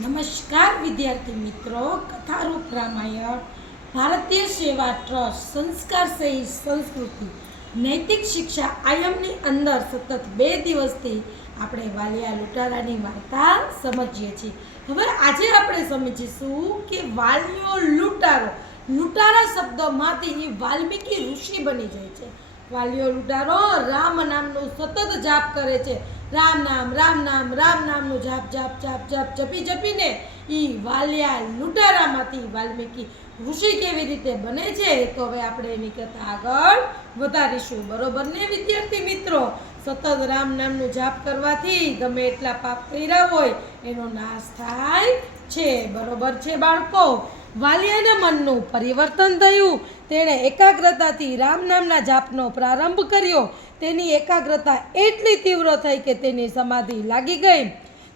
નમસ્કાર, વિદ્યાર્થી મિત્રો. કથારૂપ રામાયણ, ભારતીય સેવા ટ્રસ્ટ, સંસ્કાર સહિત સંસ્કૃતિ, નૈતિક શિક્ષા આયમની અંદર સતત બે દિવસથી આપણે વાલિયા લૂંટારાની વાર્તા સમજીએ છીએ. હવે આજે આપણે સમજીશું કે વાલિયો લૂંટારો. લૂંટારા શબ્દમાંથી વાલ્મીકી ઋષિ બની જાય છે. વાલિયો લૂંટારો. રામ નામનું સતત જાપ કરે છે. રામ નામ રામ નામ, રામ નામનું જાપ જાપ જાપ જાપ જપી જપીને એ વાલિયા લૂંટારામાંથી વાલ્મીકી ઋષિ કેવી રીતે બને છે તો હવે આપણે એની કથા આગળ વધારીશું. બરોબર ને વિદ્યાર્થી મિત્રો? સતત રામ નામનું જાપ કરવાથી ગમે એટલા પાપ કર્યા હોય એનો નાશ થાય છે. બરોબર છે બાળકો? વાલિયાના મનનું પરિવર્તન થયું. તેણે એકાગ્રતાથી રામ નામના જાપનો પ્રારંભ કર્યો. તેની એકાગ્રતા એટલી તીવ્ર થઈ કે તેની સમાધિ લાગી ગઈ.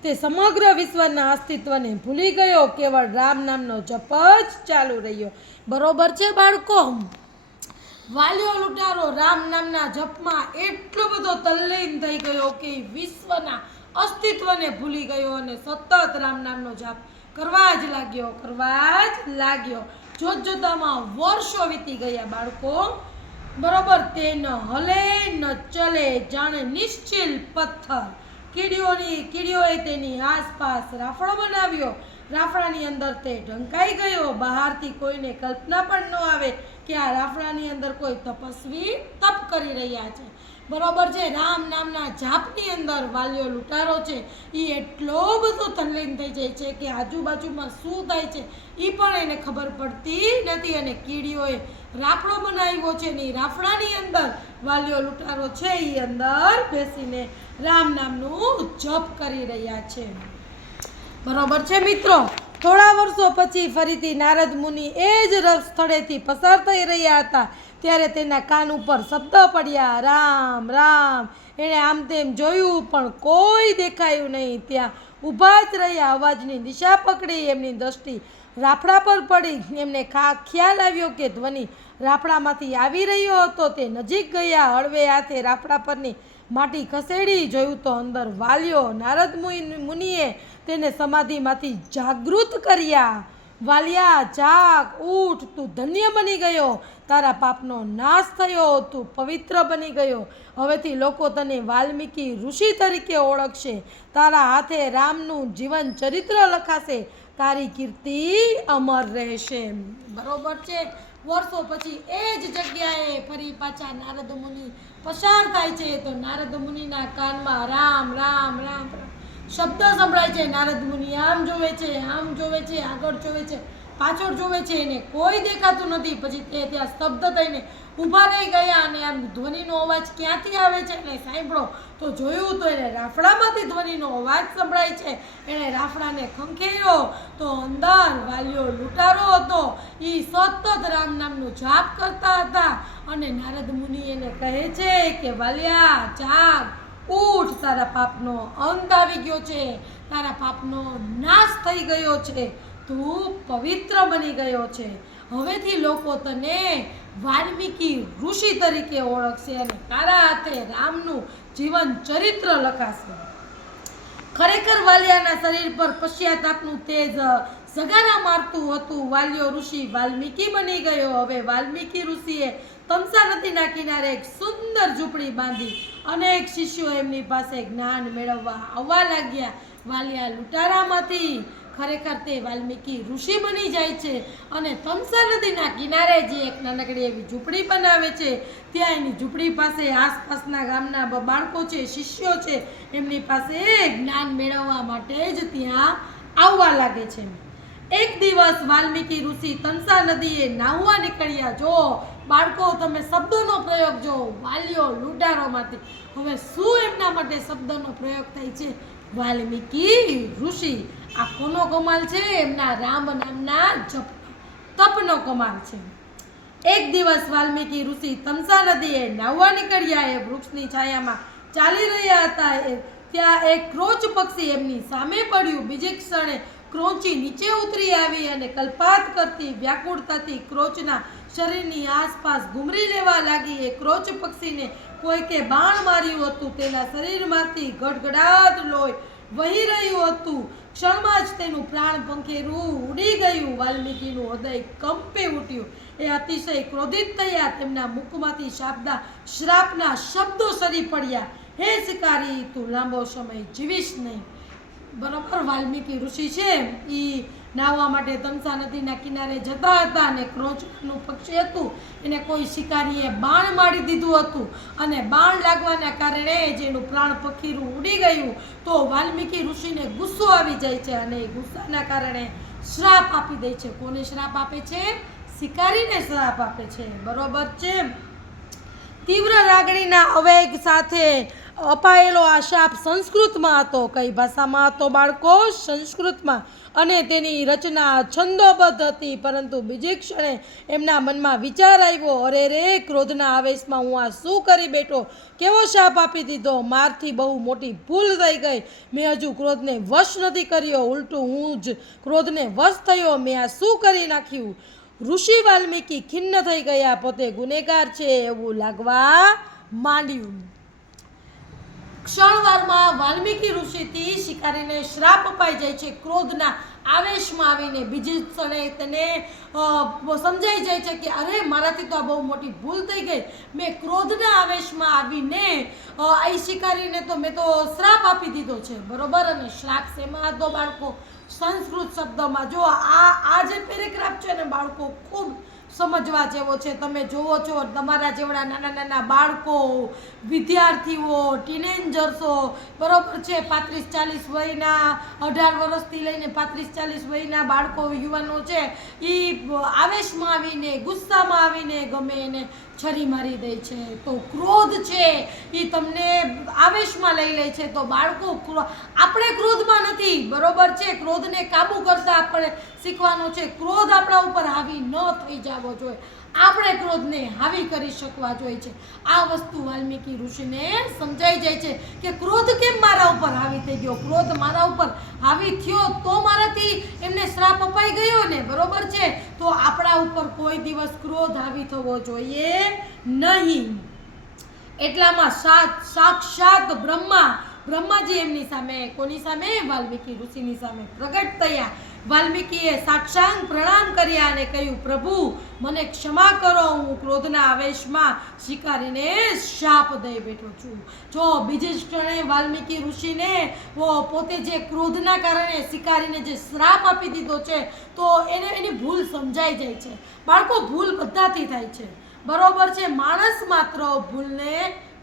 તે સમગ્ર વિશ્વના અસ્તિત્વને ભૂલી ગયો. કેવળ રામ નામનો જપ જ ચાલુ રહ્યો. બરોબર છે બાળકો? વાલીઓ લૂંટારો રામ નામના જપમાં એટલો બધો તલ્લીન થઈ ગયો કે વિશ્વના અસ્તિત્વને ભૂલી ગયો અને સતત રામ નામનો જાપ કરવા જ લાગ્યો, કરવા જ લાગ્યો. જોત જોતામાં વર્ષો વીતી ગયા બાળકો. બરોબર, તે ન હલે, ન ચલે, જાણે નિશ્ચિલ પથ્થર. કીડીઓની, કીડીઓએ તેની આસપાસ રાફડો બનાવ્યો. રાફડાની અંદર તે ઢંકાઈ ગયો. બહારથી કોઈને કલ્પના પણ ન આવે કે આ રાફડાની અંદર કોઈ તપસ્વી તપ કરી રહ્યા છે. બરોબર છે? રામ નામના જાપની અંદર વાલીઓ લૂંટારો છે. એ એટલો બધો તલ્લીન થઈ જાય છે કે આજુબાજુમાં શું થાય છે એ પણ એને ખબર પડતી નથી અને કીડીઓએ રાફડો બનાવ્યો છે ને રાફડાની અંદર વાલીઓ લૂંટારો છે. એ અંદર બેસીને રામ નામનું જપ કરી રહ્યા છે. બરોબર છે મિત્રો? થોડા વર્ષો પછી ફરીથી નારદ મુનિ એ જ સ્થળેથી પસાર થઈ રહ્યા હતા. ત્યારે તેના કાન ઉપર શબ્દ પડ્યા, રામ રામ. એણે આમ તેમ જોયું, પણ કોઈ દેખાયું નહીં. ત્યાં ઊભા જ રહ્યા, અવાજની દિશા પકડી, એમની દ્રષ્ટિ રાફડા પર પડી. એમને ખા, ખ્યાલ આવ્યો કે ધ્વનિ રાફડામાંથી આવી રહ્યો હતો. તે નજીક ગયા, હળવે હાથે રાફડા પરની માટી ખસેડી, જોયું તો અંદર વાલ્યો નારદ મુનિ- મુનિએ તેને સમાધિમાંથી જાગૃત કર્યા. વાલિયા, જાગ ઊઠ તું ધન્ય બની ગયો. તારા પાપનો નાશ થયો, તું પવિત્ર બની ગયો. હવેથી લોકો તને વાલ્મીકી ઋષિ તરીકે ઓળખશે. તારા હાથે રામનું જીવન ચરિત્ર લખાશે. તારી કીર્તિ અમર રહેશે. બરોબર છે? વર્ષો પછી એ જ જગ્યાએ ફરી પાછા નારદ મુનિ પસાર થાય છે. તો નારદ મુનિના કાનમાં રામ રામ રામ રામ. શબ્દ સંભળાય છે, નારદ મુનિ આમ જોવે છે, આમ જોવે છે, આગળ જોવે છે, પાછળ જોવે છે, એને કોઈ દેખાતું નથી. પછી તે ત્યાં સ્તબ્ધ થઈને ઊભા રહી ગયા અને આમ ધ્વનિનો અવાજ ક્યાંથી આવે છે એને સાંભળો. તો જોયું તો એને રાફડામાંથી ધ્વનિનો અવાજ સંભળાય છે. એણે રાફડાને ખંખેર્યો તો અંદર વાલિયો લૂંટારો હતો. એ સતત રામ નામનું જાપ કરતા હતા અને નારદ મુનિ એને કહે છે કે, વાલિયા, જાગ. ઊઠ તારા પાપનો અંત આવી ગયો છે. તારા પાપનો નાશ થઈ ગયો છે. તું પવિત્ર બની ગયો છે. હવેથી લોકો તને વાલ્મીકી ઋષિ તરીકે ઓળખશે અને તારા હાથે રામનું જીવન ચરિત્ર લખાશે. ખરેખર વાલિયાના શરીર પર પશ્ચાતાપનું તેજ સગારા મારતું હતું. વાલ્યો ઋષિ વાલ્મીકી બની ગયો. હવે વાલ્મીકી ઋષિએ તમસા નદીના કિનારે એક સુંદર ઝૂંપડી બાંધી. અનેક શિષ્યો એમની પાસે જ્ઞાન મેળવવા આવવા લાગ્યા. વાલિયા લૂંટારામાંથી ખરેખર તે વાલ્મીકી ઋષિ બની જાય છે અને તમસા નદીના કિનારે જે એક નાનકડી એવી ઝૂંપડી બનાવે છે, ત્યાં એની ઝૂંપડી પાસે આસપાસના ગામના બાળકો છે, શિષ્યો છે, એમની પાસે જ્ઞાન મેળવવા માટે જ ત્યાં આવવા લાગે છે. એક દિવસ વાલ્મીકી ઋષિ તનસા નદીએ નાહવા નીકળ્યા, જો, બાળકો, તમે શબ્દોનો પ્રયોગ જો, વાલીઓ લૂંટારોમાંથી. હવે શું એમના માટે શબ્દનો પ્રયોગ થાય છે? વાલ્મીકી ઋષિ, આ કોનો કમાલ છે? એમના રામ નામના જપ, તપનો કમાલ છે. એક દિવસ વાલ્મીકી ઋષિ તમસા નદીએ નાહવા નીકળ્યા, એ વૃક્ષની છાયામાં ચાલી રહ્યા હતા, એ ત્યાં એક ક્રોચ પક્ષી એમની સામે પડ્યું. બીજી ક્ષણે ક્રોચી નીચે ઉતરી આવી અને કલ્પાત કરતી, વ્યાકુળતાથી ક્રોચના શરીરની આસપાસ ઘૂમરી લેવા લાગી. એ ક્રોચ પક્ષીને કોઈકે બાણ માર્યું હતું. તેના શરીરમાંથી ગડગડાટ લોહી વહી રહ્યું હતું. ક્ષણમાં જ તેનું પ્રાણ પંખેરું ઉડી ગયું. વાલ્મીકીનું હૃદય કંપે ઉઠ્યું. એ અતિશય ક્રોધિત થયા. તેમના મુખમાંથી શાબ્દા શ્રાપના શબ્દો સરી પડ્યા. હે શિકારી, તું લાંબો સમય જીવીશ નહીં. બરોબર, વાલ્મીકી ઋષિ છે. એ નાહવા માટે તમસા નદીના કિનારે જતા હતા અને ક્રોચનું પક્ષી હતું. એને કોઈ શિકારીએ બાણ મારી દીધું હતું. અને બાણ લાગવાના કારણે જેનું પ્રાણ પખીરું ઉડી ગયું. તો વાલ્મીકી ઋષિને ગુસ્સો આવી જાય છે અને એ ગુસ્સાના કારણે શ્રાપ આપી દે છે. કોને શ્રાપ આપે છે? શિકારીને શ્રાપ આપે છે. બરોબર છે. તીવ્ર લાગણીના અવેગ સાથે અપાયેલો આ શાપ સંસ્કૃતમાં હતો. કઈ ભાષામાં હતો બાળકો? સંસ્કૃતમાં. અને તેની રચના છંદોબદ્ધ હતી. પરંતુ બીજી ક્ષણે એમના મનમાં વિચાર આવ્યો, અરે રે, ક્રોધના આવેશમાં હું આ શું કરી બેઠો? કેવો શાપ આપી દીધો? મારથી બહુ મોટી ભૂલ થઈ ગઈ. મેં હજુ ક્રોધને વશ નથી કર્યો. ઉલટું હું જ ક્રોધને વશ થયો. મેં આ શું કરી નાખ્યું? ઋષિ વાલ્મીકી ખિન્ન થઈ ગયા. પોતે ગુનેગાર છે એવું લાગવા માંડ્યું. ક્ષણવારમાં વાલ્મીકી ઋષિથી શિકારીને શ્રાપ અપાઈ જાય છે, ક્રોધના આવેશમાં આવીને બીજી ક્ષણે તેને સમજાઈ જાય છે કે, અરે, મારાથી તો આ બહુ મોટી ભૂલ થઈ ગઈ. મેં ક્રોધના આવેશમાં આવીને આ શિકારીને તો મેં તો શ્રાપ આપી દીધો છે. બરોબર? અને શ્રાપ શેમાં હતો? બાળકો, સંસ્કૃત શબ્દમાં. જો આ આ જે પેરેગ્રાફ છે ને, બાળકો, ખૂબ સમજવા જેવો છે. તમે જુઓ છો, તમારા જેવડા નાના નાના બાળકો, વિદ્યાર્થીઓ ટીનેન્જર્સો બરોબર છે? પાંત્રીસ ચાલીસ વયના, અઢાર વર્ષથી લઈને પાંત્રીસ ચાલીસ વયના બાળકો, યુવાનો છે, એ આવેશમાં આવીને, ગુસ્સામાં આવીને ગમે એને છરી મારી દે છે. તો ક્રોધ છે, એ તમને આવેશમાં લઈ લે છે. તો બાળકો આપણે ક્રોધમાં નથી, બરોબર છે? ક્રોધને કાબુ કરતા આપણે શીખવાનું છે. ક્રોધ આપણા ઉપર હાવી ન થઈ જવો. જોઈએ. આપણે ક્રોધને હાવી કરી શકવા જોઈએ છે. આ વસ્તુ વાલ્મીકી ઋષિને સમજાઈ જાય છે કે ક્રોધ કેમ મારા ઉપર હાવી થઈ ગયો? ક્રોધ મારા ઉપર હાવી થયો તો મારાથી એમને શ્રાપ અપાઈ ગયો ને, બરોબર છે? તો આપણા ઉપર કોઈ દિવસ ક્રોધ હાવી થવો જોઈએ નહીં. એટલામાં સાત, સાક્ષાત બ્રહ્મા, બ્રહ્માજી એમની સામે, કોની સામે? વાલ્મીકી ઋષિની સામે પ્રગટ થયા. વાલ્મીકીએ સાક્ષાંગ પ્રણામ કર્યા અને કહ્યું, પ્રભુ, મને ક્ષમા કરો, હું ક્રોધના આવેશમાં શિકારીને શાપ દઈ બેઠો છું. જો બીજી જ ક્ષણે વાલ્મીકી ઋષિને પોતે જે ક્રોધના કારણે શિકારીને જે શ્રાપ આપી દીધો છે, તો એને એની ભૂલ સમજાઈ જાય છે. બાળકો, ભૂલ બધાથી થાય છે. બરોબર છે, માણસ માત્ર ભૂલને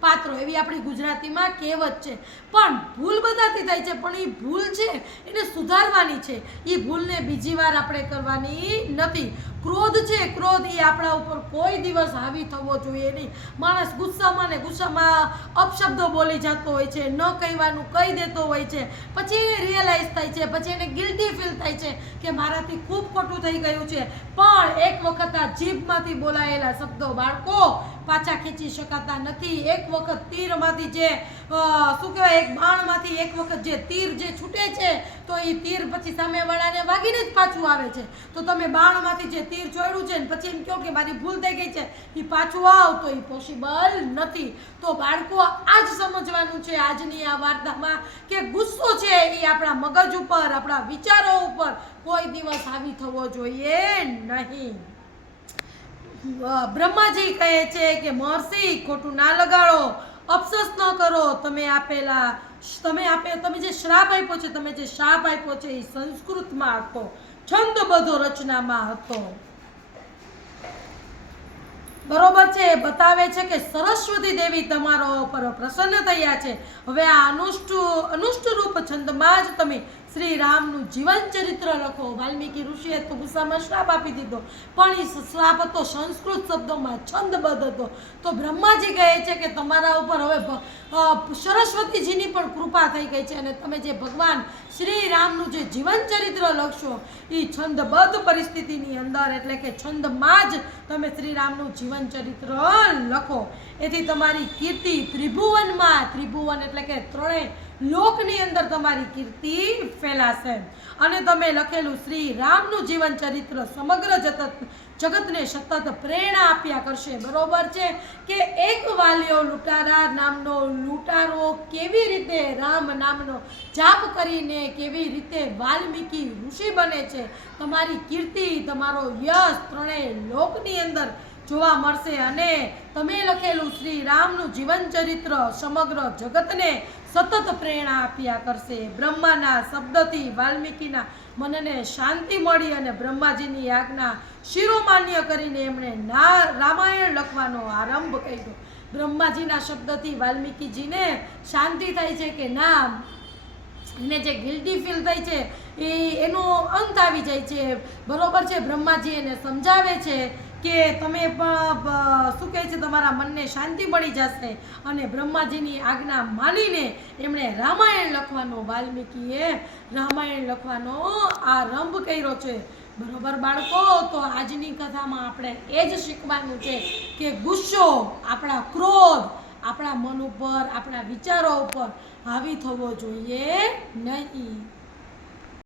પાત્ર એવી આપણી ગુજરાતીમાં કહેવત છે. પણ ભૂલ બધાથી થાય છે, પણ એ ભૂલ છે, એને સુધારવાની છે. એ ભૂલને બીજી વાર આપણે કરવાની નથી. ક્રોધ છે, ક્રોધ એ આપણા ઉપર કોઈ દિવસ હાવી થવો જોઈએ નહીં. માણસ ગુસ્સામાં ને ગુસ્સામાં અપશબ્દો બોલી જતો હોય છે, ન કહેવાનું કહી દેતો હોય છે. પછી એને રિયલાઇઝ થાય છે, પછી એને ગિલ્ટી ફીલ થાય છે કે મારાથી ખૂબ ખોટું થઈ ગયું છે. પણ એક વખત આ જીભમાંથી બોલાયેલા શબ્દો, બાળકો પાછા ખેંચી શકાતા નથી. એક વખત તીરમાંથી જે શું કહેવાય, એક બાણમાંથી એક વખત જે તીર જે છૂટે છે, તો એ તીર પછી સામેવાળાને વાગીને જ પાછું આવે છે. તો તમે બાણમાંથી જે તીર છોડ્યું છે ને પછી એમ કહો કે મારી ભૂલ થઈ ગઈ છે એ પાછું આવ, તો એ પોસિબલ નથી. તો બાળકો આ જ સમજવાનું છે આજની આ વાર્તામાં કે ગુસ્સો છે એ આપણા મગજ ઉપર, આપણા વિચારો ઉપર કોઈ દિવસ હાવી થવો જોઈએ નહીં. બ્રહ્માજી કહે છે કે, મહર્ષિ, ખોટું ના લગાડો. અફસોસ ન કરો. તમે આપેલા તમે આપે, તમે જે શ્રાપ આપ્યો છે, તમે જે શાપ આપ્યો છે, એ સંસ્કૃતમાં હતો. છંદ બધો રચનામાં હતો. બરોબર છે. બતાવે છે કે, સરસ્વતી દેવી તમારો પર પ્રસન્ન થયા છે. હવે આ અનુષ્ઠ અનુષ્ઠ રૂપ છંદમાં જ તમે શ્રી રામનું જીવન ચરિત્ર લખો. વાલ્મીકી ઋષિએ તો ગુસ્સામાં શ્રાપ આપી દીધો. પણ એ શ્રાપ હતો, સંસ્કૃત શબ્દોમાં છંદબદ્ધ હતો. તો બ્રહ્માજી કહે છે કે તમારા ઉપર હવે સરસ્વતીજીની પણ કૃપા થઈ ગઈ છે અને તમે જે ભગવાન શ્રી રામનું જે જીવન ચરિત્ર લખશો એ છંદબદ્ધ પરિસ્થિતિની અંદર, એટલે કે છંદમાં જ તમે શ્રી રામનું જીવન ચરિત્ર લખો. એથી તમારી કીર્તિ ત્રિભુવનમાં, ત્રિભુવન એટલે કે ત્રણેય લોકની અંદર તમારી કીર્તિ ફેલાશે. અને તમે લખેલું શ્રી રામનું જીવન ચરિત્ર સમગ્ર જગત, જગતને સતત પ્રેરણા આપ્યા કરશે. બરોબર છે? કે એક વાલીઓ લૂંટારા નામનો લૂંટારો કેવી રીતે રામ નામનો જાપ કરીને કેવી રીતે વાલ્મીકી ઋષિ બને છે? તમારી કીર્તિ, તમારો યશ ત્રણેય લોકની અંદર જોવા મળશે અને તમે લખેલું શ્રી રામનું જીવન ચરિત્ર સમગ્ર જગતને સતત પ્રેરણા આપ્યા કરશે. બ્રહ્માના શબ્દથી વાલ્મીકીના મનને શાંતિ મળી અને બ્રહ્માજીની આજ્ઞા શિરોમાન્ય કરીને એમણે ના, રામાયણ લખવાનો આરંભ કર્યો. બ્રહ્માજીના શબ્દથી વાલ્મીકીજીને શાંતિ થાય છે કે ના? એને જે ગિલ્ટી ફીલ થાય છે એ એનો અંત આવી જાય છે. બરોબર છે? બ્રહ્માજી એને સમજાવે છે. કે તમે શું કહે છે તમારા મનને શાંતિ મળી જશે અને બ્રહ્માજીની આજ્ઞા માનીને એમણે રામાયણ લખવાનો વાલ્મીકીએ રામાયણ લખવાનો આરંભ કર્યો છે. બરોબર બાળકો, તો આજની કથામાં આપણે એ જ શીખવાનું છે કે ગુસ્સો આપણા ક્રોધ, આપણા મન ઉપર, આપણા વિચારો ઉપર હાવી થવો જોઈએ નહીં.